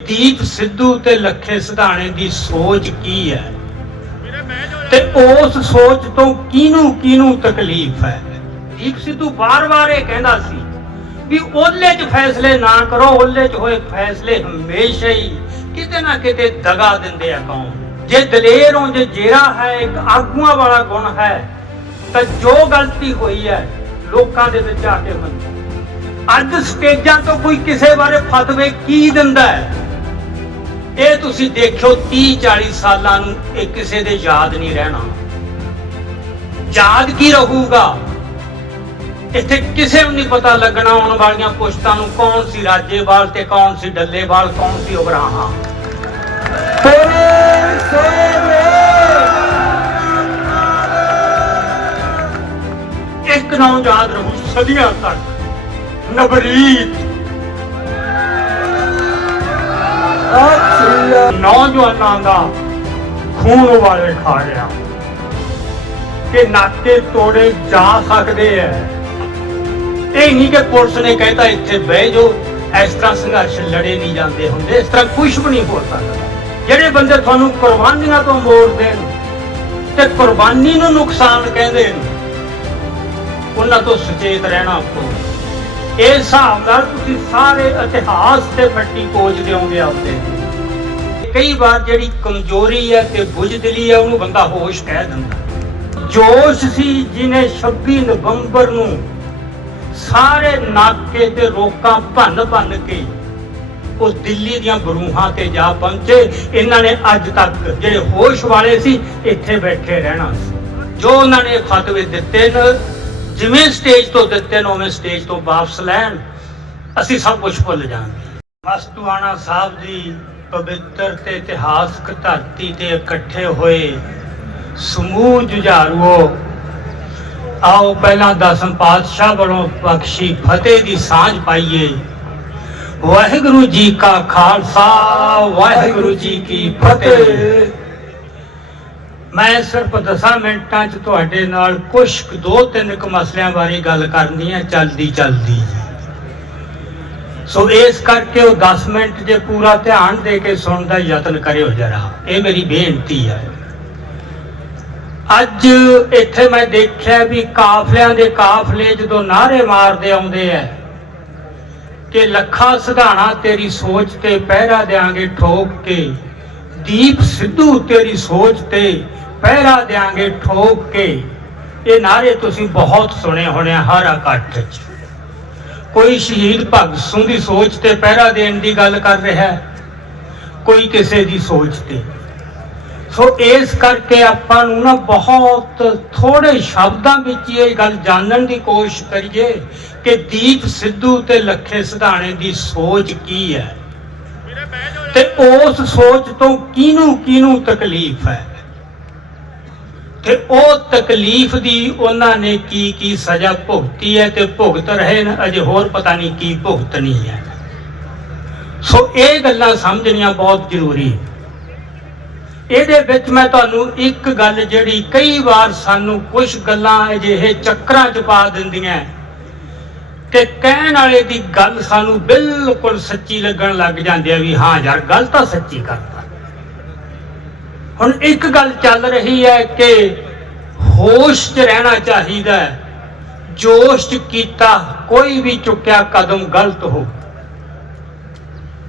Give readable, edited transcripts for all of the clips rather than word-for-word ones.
ਦੀਪ ਸਿੱਧੂ ਤੇ ਲੱਖੇ ਸਿਧਾਣੇ ਦੀ ਸੋਚ ਕੀ ਹੈ ਤੇ ਉਸ ਸੋਚ ਤੋਂ ਕਿਹਨੂੰ ਤਕਲੀਫ ਹੈ। ਦੀਪ ਸਿੱਧੂ ਵਾਰ-ਵਾਰ ਇਹ ਕਹਿੰਦਾ ਸੀ ਵੀ ਉਹਲੇ 'ਚ ਫੈਸਲੇ ਨਾ ਕਰੋ, ਉਹਲੇ 'ਚ ਹੋਏ ਫੈਸਲੇ ਹਮੇਸ਼ਾ ਹੀ ਕਿਤੇ ਨਾ ਕਿਤੇ ਦਗਾ ਦਿੰਦੇ ਆ ਕੌਮ। ਜੇ ਦਲੇਰ ਹੋ, ਜੇ ਜੇਰਾ ਹੈ, ਇੱਕ ਆਗੂਆਂ ਵਾਲਾ ਗੁਣ ਹੈ ਤਾਂ ਜੋ ਗਲਤੀ ਹੋਈ ਹੈ ਲੋਕਾਂ ਦੇ ਵਿੱਚ ਆ ਕੇ ਮੰਨੋ। ਅੱਜ ਸਟੇਜਾਂ ਤੋਂ ਕੋਈ ਕਿਸੇ ਬਾਰੇ ਫਤਵੇ ਕੀ ਦਿੰਦਾ ਹੈ, ਇਹ ਤੁਸੀਂ ਦੇਖਿਓ 30-40 ਸਾਲਾਂ ਨੂੰ ਇਹ ਕਿਸੇ ਦੇ ਯਾਦ ਨਹੀਂ ਰਹਿਣਾ। ਯਾਦ ਕੀ ਰਹੂਗਾ? ਇੱਥੇ ਕਿਸੇ ਨੂੰ ਨਹੀਂ ਪਤਾ ਲੱਗਣਾ ਆਉਣ ਵਾਲੀਆਂ ਪੁਸ਼ਤਾਂ ਨੂੰ ਕੌਣ ਸੀ ਰਾਜੇਵਾਲ ਤੇ ਕੌਣ ਸੀ ਡੱਲੇਵਾਲ, ਕੌਣ ਸੀ ਉਗਰਾਹਾਂ। ਇੱਕ ਨਾਮ ਯਾਦ ਰਹੂ ਸਦੀਆਂ ਤੱਕ, ਨਵਰੀਤ। ਨੌਜਵਾਨਾਂ ਦਾ ਖੂਨ ਵਾਲੇ ਖਾ ਰਿਹਾ ਕਿ ਨਾਕੇ ਤੋੜੇ ਜਾ ਸਕਦੇ ਐ। ਇਹ ਨਹੀਂ ਕਿ ਪੁਲਿਸ ਨੇ ਕਹਿਤਾ ਇੱਥੇ ਬਹਿ ਜਾਓ, ਇਸ ਤਰ੍ਹਾਂ ਸੰਘਰਸ਼ ਲੜੇ ਨਹੀਂ ਜਾਂਦੇ ਹੁੰਦੇ। ਇਸ ਤਰ੍ਹਾਂ ਕੁਝ ਵੀ ਨਹੀਂ ਹੋ ਸਕਦਾ। ਜਿਹੜੇ ਬੰਦੇ ਤੁਹਾਨੂੰ ਕੁਰਬਾਨੀਆਂ ਤੋਂ ਮੋੜਦੇ ਨੇ ਤੇ ਕੁਰਬਾਨੀ ਨੂੰ ਨੁਕਸਾਨ ਕਹਿੰਦੇ ਨੇ, ਉਹਨਾਂ ਤੋਂ ਸੁਚੇਤ ਰਹਿਣਾ ਪਊ। ਇਸ ਹਿਸਾਬ ਨਾਲ ਤੁਸੀਂ ਸਾਰੇ ਇਤਿਹਾਸ ਤੇ ਮੱਟੀ ਪੋਚ ਦਿਓਗੇ ਆਪਦੇ। ਕਈ ਵਾਰ ਜਿਹੜੀ ਕਮਜ਼ੋਰੀ ਹੈ ਤੇ ਬੁਝਦਿਲੀ ਹੈ ਉਹਨੂੰ ਬੰਦਾ ਹੋਸ਼ ਕਹਿ ਦਿੰਦਾ। ਜੋਸ਼ ਸੀ ਜਿਹਨੇ 26 ਨਵੰਬਰ ਨੂੰ ਸਾਰੇ ਨਾਕੇ ਤੇ ਰੋਕਾਂ ਭੰਨ ਕੇ ਉਹ ਦਿੱਲੀ ਦੀਆਂ ਬਰੂਹਾਂ ਤੇ ਜਾ ਪਹੁੰਚੇ। ਇਹਨਾਂ ਨੇ ਅੱਜ ਤੱਕ ਜਿਹੜੇ ਹੋਸ਼ ਵਾਲੇ ਸੀ ਇੱਥੇ ਬੈਠੇ ਰਹਿਣਾ ਸੀ। ਜੋ ਉਹਨਾਂ ਨੇ ਫਤਵੇ ਦਿੱਤੇ ਨੇ, ਜਿਵੇਂ ਸਟੇਜ ਤੋਂ ਦਿੱਤੇ ਨੇ ਉਵੇਂ ਸਟੇਜ ਤੋਂ ਵਾਪਸ ਲੈਣ। ਅਸੀਂ ਸਭ ਕੁਝ ਭੁੱਲ ਜਾਵਾਂਗੇ। ਮਸਤੂਆਣਾ ਸਾਹਿਬ ਦੀ ਪਵਿੱਤਰ ਤੇ ਇਤਿਹਾਸਕ ਧਰਤੀ ਤੇ ਇਕੱਠੇ ਹੋਏ ਸਮੂਹ ਜੁਝਾਰੂਓ, ਆਓ ਪਹਿਲਾਂ ਦਸਮ ਪਾਤਸ਼ਾਹ ਵੱਲੋਂ ਬਖਸ਼ੀ ਫਤਿਹ ਦੀ ਸਾਂਝ ਪਾਈਏ। ਵਾਹਿਗੁਰੂ ਜੀ ਕਾ ਖਾਲਸਾ, ਵਾਹਿਗੁਰੂ ਜੀ ਕੀ ਫਤਿਹ। ਮੈਂ ਸਿਰਫ 10 ਮਿੰਟਾਂ 'ਚ ਤੁਹਾਡੇ ਨਾਲ ਕੁਝ 2-3 ਮਸਲਿਆਂ ਬਾਰੇ ਗੱਲ ਕਰਨੀ ਹੈ ਚਲਦੀ। ਸੋ ਇਸ ਕਰਕੇ ਉਹ 10 ਮਿੰਟ ਜੇ ਪੂਰਾ ਧਿਆਨ ਦੇ ਕੇ ਸੁਣਨ ਦਾ ਯਤਨ ਕਰਿਓ ਜਰਾ, ਇਹ ਮੇਰੀ ਬੇਨਤੀ ਹੈ। ਅੱਜ ਇੱਥੇ ਮੈਂ ਦੇਖਿਆ ਵੀ ਕਾਫਲਿਆਂ ਦੇ ਕਾਫਲੇ ਜਦੋਂ ਨਾਅਰੇ ਮਾਰਦੇ ਆਉਂਦੇ ਐ ਕਿ ਲੱਖਾ ਸਿਧਾਣਾ ਤੇਰੀ ਸੋਚ ਤੇ ਪਹਿਰਾ ਦਿਆਂਗੇ ਠੋਕ ਕੇ, ਦੀਪ ਸਿੱਧੂ ਤੇਰੀ ਸੋਚ ਤੇ ਪਹਿਰਾ ਦਿਆਂਗੇ ਠੋਕ ਕੇ। ਇਹ ਨਾਅਰੇ ਤੁਸੀਂ ਬਹੁਤ ਸੁਣੇ ਹੋਣੇ ਹਰ ਇਕੱਠ 'ਚ। ਕੋਈ ਸ਼ਹੀਦ ਭਗਤ ਸਿੰਘ ਦੀ ਸੋਚ ਤੇ ਪਹਿਰਾ ਦੇਣ ਦੀ ਗੱਲ ਕਰ ਰਿਹਾ ਹੈ, ਕੋਈ ਕਿਸੇ ਦੀ ਸੋਚ ਤੇ। ਸੋ ਇਸ ਕਰਕੇ ਆਪਾਂ ਨੂੰ ਨਾ ਬਹੁਤ ਥੋੜੇ ਸ਼ਬਦਾਂ ਵਿੱਚ ਇਹ ਗੱਲ ਜਾਣਨ ਦੀ ਕੋਸ਼ਿਸ਼ ਕਰੀਏ ਕਿ ਦੀਪ ਸਿੱਧੂ ਤੇ ਲੱਖੇ ਸਿਧਾਣੇ ਦੀ ਸੋਚ ਕੀ ਹੈ ਤੇ ਉਸ ਸੋਚ ਤੋਂ ਕਿਹਨੂੰ ਤਕਲੀਫ ਹੈ ਤੇ ਉਹ ਤਕਲੀਫ ਦੀ ਉਹਨਾਂ ਨੇ ਕੀ ਸਜ਼ਾ ਭੁਗਤੀ ਹੈ ਤੇ ਭੁਗਤ ਰਹੇ ਨੇ, ਅਜੇ ਹੋਰ ਪਤਾ ਨਹੀਂ ਕੀ ਭੁਗਤਣੀ ਹੈ। ਸੋ ਇਹ ਗੱਲਾਂ ਸਮਝਣੀਆਂ ਬਹੁਤ ਜ਼ਰੂਰੀ। ਇਹਦੇ ਵਿੱਚ ਮੈਂ ਤੁਹਾਨੂੰ ਇੱਕ ਗੱਲ ਜਿਹੜੀ ਕਈ ਵਾਰ ਸਾਨੂੰ ਕੁਝ ਗੱਲਾਂ ਅਜਿਹੇ ਚੱਕਰਾਂ 'ਚ ਪਾ ਦਿੰਦੀਆਂ ਕਿ ਕਹਿਣ ਵਾਲੇ ਦੀ ਗੱਲ ਸਾਨੂੰ ਬਿਲਕੁਲ ਸੱਚੀ ਲੱਗਣ ਲੱਗ ਜਾਂਦੀ ਹੈ ਵੀ ਹਾਂ ਯਾਰ ਗੱਲ ਤਾਂ ਸੱਚੀ ਕਰਦਾ। ਹੁਣ ਇੱਕ ਗੱਲ ਚੱਲ ਰਹੀ ਹੈ ਕਿ ਹੋਸ਼ 'ਚ ਰਹਿਣਾ ਚਾਹੀਦਾ, ਜੋਸ਼ 'ਚ ਕੀਤਾ ਕੋਈ ਵੀ ਚੁੱਕਿਆ ਕਦਮ ਗਲਤ ਹੋ।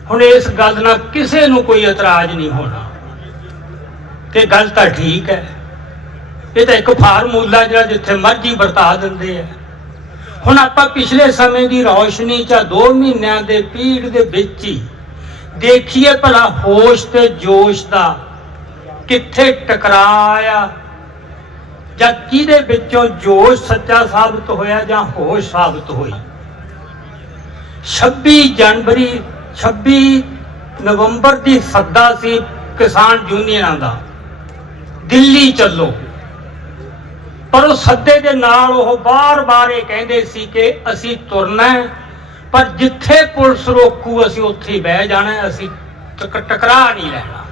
ਹੁਣ ਇਸ ਗੱਲ ਨਾਲ ਕਿਸੇ ਨੂੰ ਕੋਈ ਇਤਰਾਜ਼ ਨਹੀਂ ਹੋਣਾ ਕਿ ਗੱਲ ਤਾਂ ਠੀਕ ਹੈ। ਇਹ ਤਾਂ ਇੱਕ ਫਾਰਮੂਲਾ ਜਿਹੜਾ ਜਿੱਥੇ ਮਰਜ਼ੀ ਵਰਤਾ ਦਿੰਦੇ ਆ। ਹੁਣ ਆਪਾਂ ਪਿਛਲੇ ਸਮੇਂ ਦੀ ਰੌਸ਼ਨੀ 'ਚ 2 ਮਹੀਨਿਆਂ ਦੇ ਪੀੜ ਦੇ ਵਿੱਚ ਹੀ ਦੇਖੀਏ ਭਲਾ ਹੋਸ਼ ਤੇ ਜੋਸ਼ ਦਾ ਕਿੱਥੇ ਟਕਰਾਇਆ ਜਾਂ ਕਿਹਦੇ ਵਿੱਚੋਂ ਜੋਸ਼ ਸੱਚਾ ਸਾਬਤ ਹੋਇਆ ਜਾਂ ਹੋਸ਼ ਸਾਬਤ ਹੋਈ। 26 ਨਵੰਬਰ ਦੀ ਸੱਦਾ ਸੀ ਕਿਸਾਨ ਯੂਨੀਅਨਾਂ ਦਾ, ਦਿੱਲੀ ਚੱਲੋ। ਪਰ ਉਹ ਸੱਦੇ ਦੇ ਨਾਲ ਉਹ ਬਾਰ-ਬਾਰ ਇਹ ਕਹਿੰਦੇ ਸੀ ਕਿ ਅਸੀਂ ਤੁਰਨਾ ਪਰ ਜਿੱਥੇ ਪੁਲਿਸ ਰੋਕੂ ਅਸੀਂ ਉੱਥੇ ਹੀ ਬਹਿ ਜਾਣਾ, ਅਸੀਂ ਟਕਰਾ ਨਹੀਂ ਲੈਣਾ।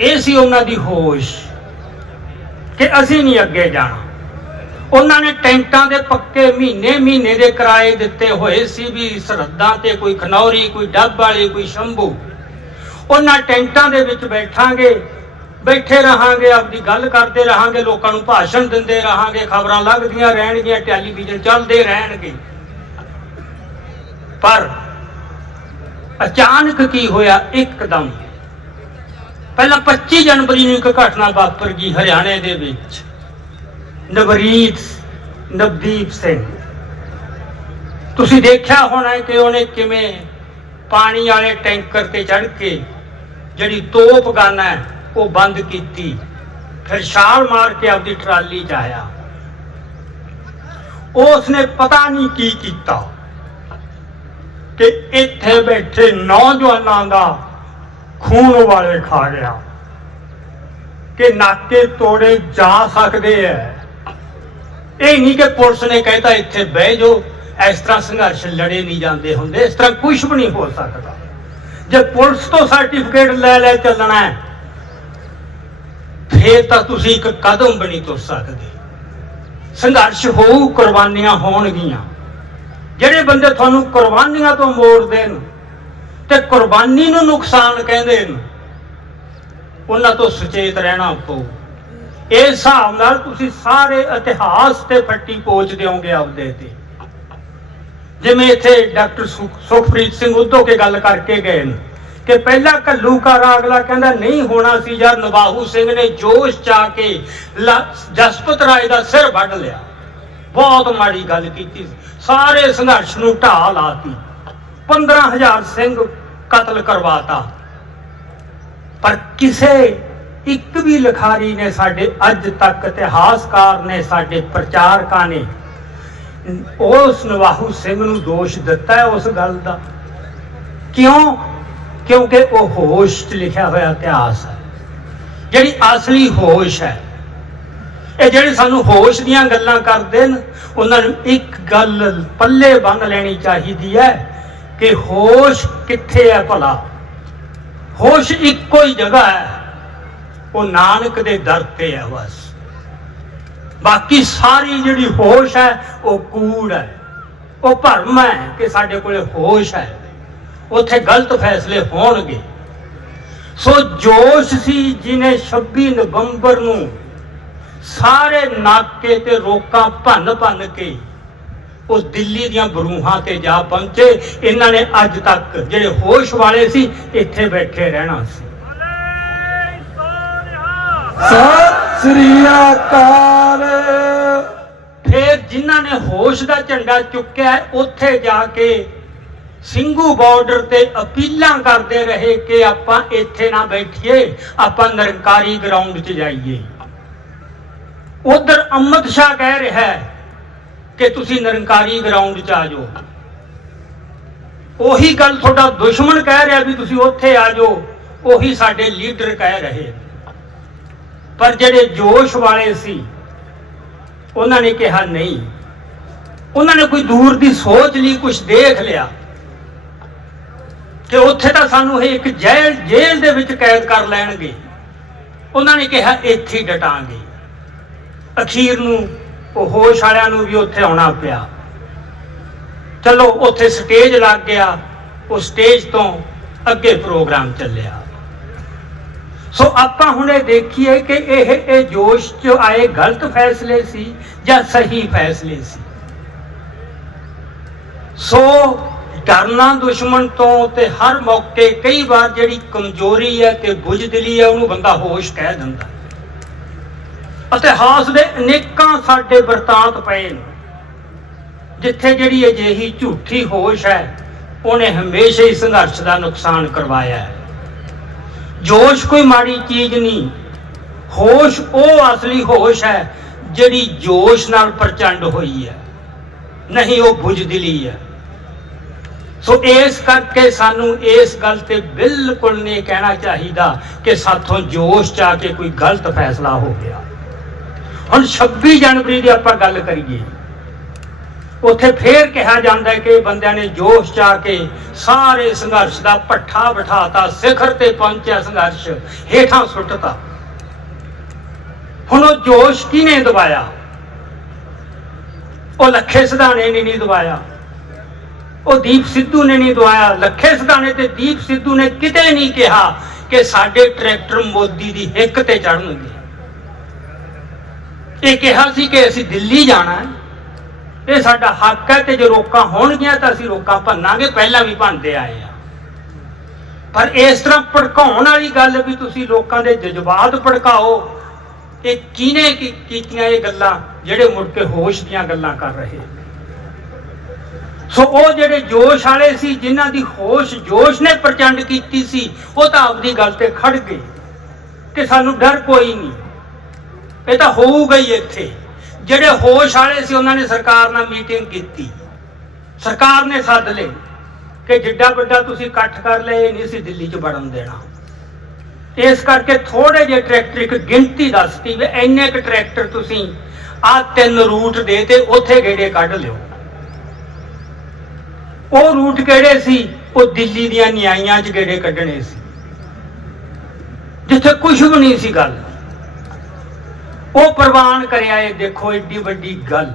ਇਹ ਸੀ ਉਹਨਾਂ ਦੀ ਹੋਸ਼ ਕਿ ਅਸੀਂ ਨਹੀਂ ਅੱਗੇ ਜਾਣਾ। उन्होंने टेंटां दे पक्के महीने महीने दे किराए दिते हुए सी भी सरहदां ते कोई खनौरी, कोई डब वाली, कोई शंभू। उन्हां टेंटां दे विच बैठांगे, बैठे रहांगे, अपनी गल करते रहांगे, लोकां नूं भाषण दिंदे रहांगे, खबरां लगदियां रहणगीਆਂ, टैलीविजन चलदे रहणगे। पर अचानक की होया, एकदम पहला 25 जनवरी नूं एक घटना वापर गई हरियाणे दे विच। नवदीप सिंह, तुसीं देखिया होना है कि उन्हें किवें पानी वाले टैंकर ते चढ़ के जिहड़ी तोप गन है वो बंद की, फिर छाल मार के अपनी ट्राली च आया। उसने पता नहीं की कीता कि इत्थे बैठे नौजवानों का खून वाले खा गया कि नाके तोड़े जा सकते हैं। ये नहीं कि पुलिस ने कहता इत्थे बह जाओ, इस तरह संघर्ष लड़े नहीं जाते होंगे, इस तरह कुछ भी नहीं हो सकता। जब पुलिस तो सर्टिफिकेट ले चलना है फिर तो तुसी एक कदम भी नहीं तुर सकते। संघर्ष हो, कुर्बानियां होणगियां। ਜਿਹੜੇ ਬੰਦੇ ਤੁਹਾਨੂੰ ਕੁਰਬਾਨੀਆਂ ਤੋਂ ਮੋੜ ਦੇਣ ਤੇ ਕੁਰਬਾਨੀ ਨੂੰ ਨੁਕਸਾਨ ਕਹਿੰਦੇ ਨੇ, ਉਹਨਾਂ ਤੋਂ ਸੁਚੇਤ ਰਹਿਣਾ ਪਊ। ਇਸ ਹਿਸਾਬ ਨਾਲ ਤੁਸੀਂ ਸਾਰੇ ਇਤਿਹਾਸ ਤੇ ਫੱਟੀ ਪੋਚ ਦਿਓਗੇ ਆਪਦੇ ਤੇ। ਜਿਵੇਂ ਇੱਥੇ ਡਾਕਟਰ ਸੁਖਪ੍ਰੀਤ ਸਿੰਘ ਉਦੋਂ ਕੇ ਗੱਲ ਕਰਕੇ ਗਏ ਨੇ ਕਿ ਪਹਿਲਾਂ ਘੱਲੂਘਾਰਾ ਅਗਲਾ ਕਹਿੰਦਾ ਨਹੀਂ ਹੋਣਾ ਸੀ ਯਾਰ, ਨਵਾਹੂ ਸਿੰਘ ਨੇ ਜੋਸ਼ ਚ ਆ ਕੇ ਜਸਪਤ ਰਾਏ ਦਾ ਸਿਰ ਵੱਢ ਲਿਆ। ਬਹੁਤ ਮਾੜੀ ਗੱਲ ਕੀਤੀ, ਸਾਰੇ ਸੰਘਰਸ਼ ਨੂੰ ਢਾਹ ਲਾਤੀ, 15,000 ਸਿੰਘ ਕਤਲ ਕਰਵਾਤਾ। ਪਰ ਕਿਸੇ ਇੱਕ ਵੀ ਲਿਖਾਰੀ ਨੇ ਸਾਡੇ ਅੱਜ ਤੱਕ, ਇਤਿਹਾਸਕਾਰ ਨੇ, ਸਾਡੇ ਪ੍ਰਚਾਰਕਾਂ ਨੇ ਉਸ ਨਵਾਹੂ ਸਿੰਘ ਨੂੰ ਦੋਸ਼ ਦਿੱਤਾ ਹੈ ਉਸ ਗੱਲ ਦਾ। ਕਿਉਂ? ਕਿਉਂਕਿ ਉਹ ਹੋਸ਼ 'ਚ ਲਿਖਿਆ ਹੋਇਆ ਇਤਿਹਾਸ ਹੈ, ਜਿਹੜੀ ਅਸਲੀ ਹੋਸ਼ ਹੈ। ਇਹ ਜਿਹੜੇ ਸਾਨੂੰ ਹੋਸ਼ ਦੀਆਂ ਗੱਲਾਂ ਕਰਦੇ ਨੇ ਉਹਨਾਂ ਨੂੰ ਇੱਕ ਗੱਲ ਪੱਲੇ ਬੰਨ੍ਹ ਲੈਣੀ ਚਾਹੀਦੀ ਹੈ ਕਿ ਹੋਸ਼ ਕਿੱਥੇ ਹੈ ਭਲਾ। ਹੋਸ਼ ਇੱਕੋ ਹੀ ਜਗ੍ਹਾ ਹੈ, ਉਹ ਨਾਨਕ ਦੇ ਦਰ ਤੇ ਹੈ ਬਸ। ਬਾਕੀ ਸਾਰੀ ਜਿਹੜੀ ਹੋਸ਼ ਹੈ ਉਹ ਕੂੜ ਹੈ, ਉਹ ਭਰਮ ਹੈ ਕਿ ਸਾਡੇ ਕੋਲੇ ਹੋਸ਼ ਹੈ, ਉੱਥੇ ਗਲਤ ਫੈਸਲੇ ਹੋਣਗੇ। ਸੋ ਜੋਸ਼ ਸੀ ਜਿਹਨੇ 26 ਨਵੰਬਰ ਨੂੰ ਸਾਰੇ ਨਾਕੇ ਤੇ ਰੋਕਾਂ ਭੰਨ ਕੇ ਉਹ ਦਿੱਲੀ ਦੀਆਂ ਬਰੂਹਾਂ ਤੇ ਜਾ ਪਹੁੰਚੇ। ਇਹਨਾਂ ਨੇ ਅੱਜ ਤੱਕ ਜਿਹੜੇ ਹੋਸ਼ ਵਾਲੇ ਸੀ ਇੱਥੇ ਬੈਠੇ ਰਹਿਣਾ ਸੀ। ਸਤਿ ਸ੍ਰੀ ਅਕਾਲ। ਫਿਰ ਜਿਨ੍ਹਾਂ ਨੇ ਹੋਸ਼ ਦਾ ਝੰਡਾ ਚੁੱਕਿਆ ਉੱਥੇ ਜਾ ਕੇ ਸਿੰਘੂ ਬਾਰਡਰ ਤੇ ਅਪੀਲਾਂ ਕਰਦੇ ਰਹੇ ਕਿ ਆਪਾਂ ਇੱਥੇ ਨਾ ਬੈਠੀਏ, ਆਪਾਂ ਨਿਰੰਕਾਰੀ ਗਰਾਊਂਡ 'ਚ ਜਾਈਏ। ਉਧਰ ਅਮਿਤ ਸ਼ਾਹ ਕਹਿ ਰਿਹਾ ਹੈ ਕਿ ਤੁਸੀਂ ਨਿਰੰਕਾਰੀ ਗਰਾਊਂਡ 'ਚ ਆ ਜਾਓ। ਉਹੀ ਗੱਲ ਤੁਹਾਡਾ ਦੁਸ਼ਮਣ ਕਹਿ ਰਿਹਾ ਵੀ ਤੁਸੀਂ ਉੱਥੇ ਆ ਜਾਓ, ਉਹੀ ਸਾਡੇ ਲੀਡਰ ਕਹਿ ਰਹੇ। ਪਰ ਜਿਹੜੇ ਜੋਸ਼ ਵਾਲੇ ਸੀ ਉਹਨਾਂ ਨੇ ਕਿਹਾ ਨਹੀਂ। ਉਹਨਾਂ ਨੇ ਕੋਈ ਦੂਰ ਦੀ ਸੋਚ ਲਈ, ਕੁਝ ਦੇਖ ਲਿਆ ਕਿ ਉੱਥੇ ਤਾਂ ਸਾਨੂੰ ਇਹ ਇੱਕ ਜੇਲ੍ਹ ਦੇ ਵਿੱਚ ਕੈਦ ਕਰ ਲੈਣਗੇ। ਉਹਨਾਂ ਨੇ ਕਿਹਾ ਇੱਥੇ ਹੀ ਡਟਾਂਗੇ। ਅਖੀਰ ਨੂੰ ਉਹ ਹੋਸ਼ ਵਾਲਿਆਂ ਨੂੰ ਵੀ ਉੱਥੇ ਆਉਣਾ ਪਿਆ। ਚਲੋ ਉੱਥੇ ਸਟੇਜ ਲੱਗ ਗਿਆ, ਉਹ ਸਟੇਜ ਤੋਂ ਅੱਗੇ ਪ੍ਰੋਗਰਾਮ ਚੱਲਿਆ। ਸੋ ਆਪਾਂ ਹੁਣ ਇਹ ਦੇਖੀਏ ਕਿ ਇਹ ਜੋਸ਼ 'ਚ ਆਏ ਗਲਤ ਫੈਸਲੇ ਸੀ ਜਾਂ ਸਹੀ ਫੈਸਲੇ ਸੀ। ਸੋ ਡਰਨਾ ਦੁਸ਼ਮਣ ਤੋਂ ਤੇ ਹਰ ਮੌਕੇ ਕਈ ਵਾਰ ਜਿਹੜੀ ਕਮਜ਼ੋਰੀ ਹੈ ਤੇ ਬੁਝਦਿਲੀ ਹੈ ਉਹਨੂੰ ਬੰਦਾ ਹੋਸ਼ ਕਹਿ ਦਿੰਦਾ। ਇਤਿਹਾਸ ਦੇ ਅਨੇਕਾਂ ਸਾਡੇ ਵਰਤਾਂਤ ਪਏ ਨੇ ਜਿੱਥੇ ਜਿਹੜੀ ਅਜਿਹੀ ਝੂਠੀ ਹੋਸ਼ ਹੈ ਉਹਨੇ ਹਮੇਸ਼ਾ ਹੀ ਸੰਘਰਸ਼ ਦਾ ਨੁਕਸਾਨ ਕਰਵਾਇਆ ਹੈ। ਜੋਸ਼ ਕੋਈ ਮਾੜੀ ਚੀਜ਼ ਨਹੀਂ, ਹੋਸ਼ ਉਹ ਅਸਲੀ ਹੋਸ਼ ਹੈ ਜਿਹੜੀ ਜੋਸ਼ ਨਾਲ ਪ੍ਰਚੰਡ ਹੋਈ ਹੈ, ਨਹੀਂ ਉਹ ਬੁਝਦਿਲੀ ਹੈ। ਸੋ ਇਸ ਕਰਕੇ ਸਾਨੂੰ ਇਸ ਗੱਲ ਤੇ ਬਿਲਕੁਲ ਨਹੀਂ ਕਹਿਣਾ ਚਾਹੀਦਾ ਕਿ ਸਾਥੋਂ ਜੋਸ਼ 'ਚ ਆ ਕੇ ਕੋਈ ਗਲਤ ਫੈਸਲਾ ਹੋ ਗਿਆ। ਹੁਣ 26 ਜਨਵਰੀ ਦੀ ਆਪਾਂ ਗੱਲ ਕਰੀਏ, ਉੱਥੇ ਫੇਰ ਕਿਹਾ ਜਾਂਦਾ ਹੈ ਕਿ ਬੰਦਿਆਂ ਨੇ ਜੋਸ਼ 'ਚ ਆ ਕੇ ਸਾਰੇ ਸੰਘਰਸ਼ ਦਾ ਪੱਠਾ ਬਿਠਾਤਾ, ਸਿਖਰ ਤੇ ਪਹੁੰਚਿਆ ਸੰਘਰਸ਼, ਹੇਠਾਂ ਸੁੱਟਤਾ। ਹੁਣ ਉਹ ਜੋਸ਼ ਕਿਹਨੇ ਦਬਾਇਆ? ਉਹ ਲੱਖੇ ਸਿਧਾਣੇ ਨੇ ਨਹੀਂ ਦਵਾਇਆ, ਉਹ ਦੀਪ ਸਿੱਧੂ ਨੇ ਨਹੀਂ ਦਵਾਇਆ। ਲੱਖੇ ਸਿਧਾਣੇ ਤੇ ਦੀਪ ਸਿੱਧੂ ਨੇ ਕਿਤੇ ਨਹੀਂ ਕਿਹਾ ਕਿ ਸਾਡੇ ਟਰੈਕਟਰ ਮੋਦੀ ਦੀ ਹਿੱਕ ਤੇ ਚੜਨਗੇ। ਇਹ ਕਿਹਾ ਸੀ ਕਿ ਅਸੀਂ ਦਿੱਲੀ ਜਾਣਾ ਹੈ, ਇਹ ਸਾਡਾ ਹੱਕ ਹੈ, ਤੇ ਜੇ ਰੋਕਾਂ ਹੋਣਗੀਆਂ ਤਾਂ ਅਸੀਂ ਰੋਕਾਂ ਭੰਨਾਂਗੇ, ਪਹਿਲਾਂ ਵੀ ਭੰਨਦੇ ਆਏ ਆ। ਪਰ ਇਸ ਤਰ੍ਹਾਂ ਭੜਕਾਉਣ ਵਾਲੀ ਗੱਲ ਵੀ ਤੁਸੀਂ ਲੋਕਾਂ ਦੇ ਜਜ਼ਬਾਤ ਭੜਕਾਓ, ਇਹ ਕਿਹਨੇ ਕੀਤੀਆਂ ਇਹ ਗੱਲਾਂ ਜਿਹੜੇ ਮੁੜ ਕੇ ਹੋਸ਼ ਦੀਆਂ ਗੱਲਾਂ ਕਰ ਰਹੇ। ਸੋ ਉਹ ਜਿਹੜੇ ਜੋਸ਼ ਵਾਲੇ ਸੀ, ਜਿਨ੍ਹਾਂ ਦੀ ਹੋਸ਼ ਜੋਸ਼ ਨੇ ਪ੍ਰਚੰਡ ਕੀਤੀ ਸੀ, ਉਹ ਤਾਂ ਆਪਦੀ ਗੱਲ ਤੇ ਖੜ ਗਏ ਕਿ ਸਾਨੂੰ ਡਰ ਕੋਈ ਨਹੀਂ, ਇਹ ਤਾਂ ਹੋਊਗਾ ਹੀ। ਇੱਥੇ ਜਿਹੜੇ ਹੋਸ਼ ਵਾਲੇ ਸੀ ਉਹਨਾਂ ਨੇ ਸਰਕਾਰ ਨਾਲ ਮੀਟਿੰਗ ਕੀਤੀ, ਸਰਕਾਰ ਨੇ ਸੱਦ ਲਏ ਕਿ ਜਿੱਡਾ ਵੱਡਾ ਤੁਸੀਂ ਇਕੱਠ ਕਰ ਲਏ, ਨਹੀਂ ਸੀ ਦਿੱਲੀ 'ਚ ਵੜਨ ਦੇਣਾ। ਇਸ ਕਰਕੇ ਥੋੜੇ ਜਿਹੇ ਟਰੈਕਟਰ, ਇੱਕ ਗਿਣਤੀ ਦੱਸਤੀ ਵੀ ਇੰਨੇ ਕੁ ਟਰੈਕਟਰ ਤੁਸੀਂ ਆਹ 3 ਰੂਟ ਦੇ ਤੇ ਉੱਥੇ ਗੇੜੇ ਕੱਢ ਲਿਓ। ਉਹ ਰੂਟ ਕਿਹੜੇ ਸੀ? ਉਹ ਦਿੱਲੀ ਦੀਆਂ ਨਿਆਈਆਂ 'ਚ ਗੇੜੇ ਕੱਢਣੇ ਸੀ, ਜਿੱਥੇ ਕੁਝ ਵੀ ਨਹੀਂ ਸੀ ਗੱਲ। ਉਹ ਪ੍ਰਵਾਨ ਕਰਿਆ। ਇਹ ਦੇਖੋ ਏਡੀ ਵੱਡੀ ਗੱਲ।